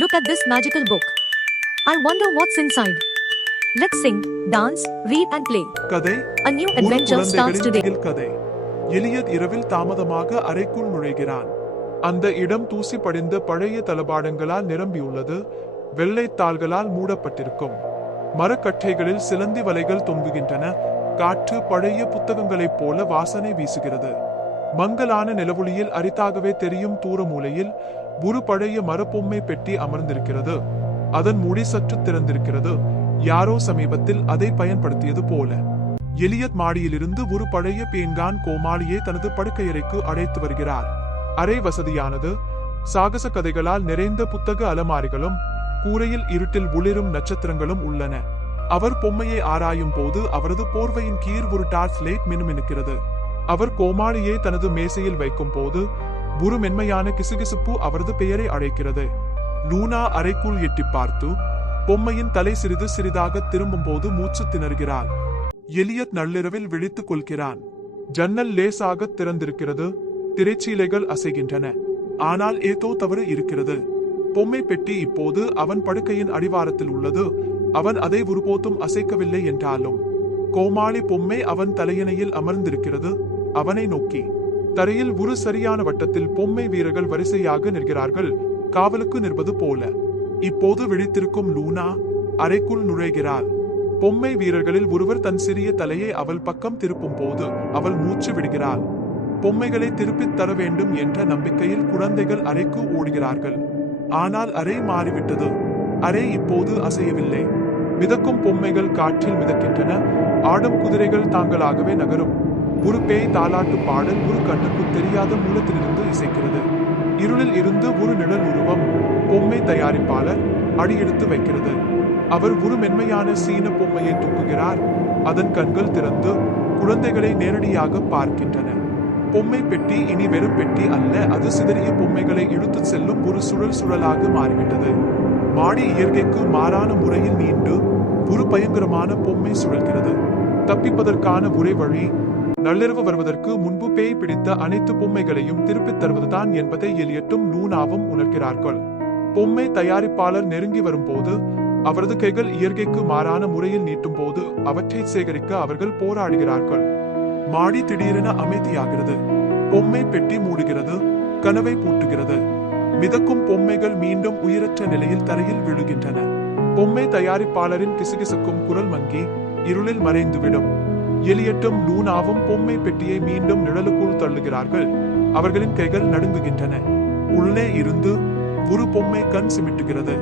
Look at this magical book. I wonder what's inside. Let's sing, dance, read and play. கதை A new adventure starts today. கதை Eliot இரவில் தாமதமாக அறைக்குள் நுழைகிறான். அந்த இடம் தூசி படிந்த பழைய தளபாடங்களால் நிரம்பியுள்ளது. வெள்ளை தாள்களால் மூடப்பட்டிருக்கும். மரக்கட்டைகளில் சிலந்தி வலைகள் தொங்குகின்றன. காற்று பழைய புத்தகங்களைப் போல வாசனை வீசுகிறது. மங்கலான நிலவொளியில் அரிதாகவே தெரியும் தூர மூலையில் ஒரு பழைய மரப்பொம்மை பெட்டி அமர்ந்திருக்கிறது. அதன் மூடி சற்று திறந்திருக்கிறது. யாரோ சமீபத்தில் அதை பயன்படுத்தியது போல. எலியட் மாடியிலிருந்து ஒரு பழைய பேன்கான் கோமாளியை தனது படுக்கையறைக்கு அழைத்து வருகிறார். அறை வசதியானது. சாகச கதைகளால் நிறைந்த புத்தக அலமாரிகளும் கூரையில் இருட்டில் ஒளிரும் நட்சத்திரங்களும் உள்ளன. அவர் பொம்மையை ஆராயும் போது அவரது போர்வையின் கீழ் ஒரு டார்ச் லைட் மினுமினுக்கிறது. அவர் கோமாளியை தனது மேசையில் வைக்கும் போது ஒரு மென்மையான கிசுகிசுப்பு அவரது பெயரை அழைக்கிறது. லூனா அறைக்குள் எட்டி பார்த்து பொம்மையின் தலை சிறிது சிறிதாக திரும்பும் போது மூச்சு திணறுகிறாள். எலியட் நள்ளிரவில் விழித்துக் கொள்கிறான். ஜன்னல் லேசாக திறந்திருக்கிறது. திரைச்சீலைகள் அசைகின்றன. ஆனால் ஏதோ தவறு இருக்கிறது. பொம்மை பெட்டி இப்போது அவன் படுக்கையின் அடிவாரத்தில் உள்ளது. அவன் அதை ஒருபோதும் அசைக்கவில்லை என்றாலும் கோமாளி பொம்மை அவன் தலையணையில் அமர்ந்திருக்கிறது. அவனை நோக்கி தரையில் ஒரு சரியான வட்டத்தில் பொம்மை வீரர்கள் வரிசையாக நிற்கிறார்கள், காவலுக்கு நிற்பது போல. இப்போது விழித்திருக்கும் லூனா அறைக்குள் நுழைகிறாள். பொம்மை வீரர்களில் ஒருவர் தன் சிறிய தலையை அவள் பக்கம் திருப்பும் போது அவள் மூச்சு விடுகிறாள். பொம்மைகளை திருப்பித் தர வேண்டும் என்ற நம்பிக்கையில் குழந்தைகள் அறைக்கு ஓடுகிறார்கள். ஆனால் அறை மாறிவிட்டது. அறை இப்போது அசையவில்லை. மிதக்கும் பொம்மைகள் காற்றில் மிதக்கின்றன. ஆடும் குதிரைகள் தாங்களாகவே நகரும். ஒரு பேய் தாலாட்டு பாடல் ஒரு கண்ணுக்கு தெரியாத மூலத்திலிருந்து இசைக்கிறது. இருளில் இருந்து ஒரு நிழல் உருவம் பொம்மை தயாரிப்பாளர் அடியெடுத்து வைக்கிறது. அவர் ஒரு மென்மையான சீன பொம்மையை தூக்குகிறார். அதன் கண்கள் திறந்து குழந்தைகளை நேரடியாக பார்க்கின்றன. பொம்மை பெட்டி இனி வெறும் பெட்டி அல்ல, அது சிதறிய பொம்மைகளை இழுத்து செல்லும் ஒரு சுழல் சுழலாக மாறிவிட்டது. மாடி இயற்கைக்கு மாறான முறையில் நீண்டு ஒரு பயங்கரமான பொம்மை சுழல்கிறது. தப்பிப்பதற்கான ஒரே வழி நள்ளிரவு வருவதற்கு முன்பு பேய் பிடித்த அனைத்து பொம்மைகளையும் திருப்பித் தருவதுதான் என்பதை எலியட்டும் லூனாவும் உணர்கிறார்கள். பொம்மை தயாரிப்பாளர் நெருங்கி வரும்போது அவரது கைகள் இயற்கைக்கு மாறான முறையில் நீட்டும் போது அவற்றை சேகரிக்க அவர்கள் போராடுகிறார்கள். மாடி திடீரென அமைதியாகிறது. பொம்மை பெட்டி மூடுகிறது. கனவை பூட்டுகிறது. மிதக்கும் பொம்மைகள் மீண்டும் உயிரற்ற நிலையில் தரையில் விழுகின்றன. பொம்மை தயாரிப்பாளரின் கிசுகிசுக்கும் குரல் மங்கி இருளில் மறைந்துவிடும். எலியட்டும் லூனாவும் பொம்மை பெட்டியை மீண்டும் நிழலுக்குள் தள்ளுகிறார்கள். அவர்களின் கைகள் நடுங்குகின்றன. உள்ளே இருந்து ஒரு பொம்மை கண் சிமிட்டுகிறது.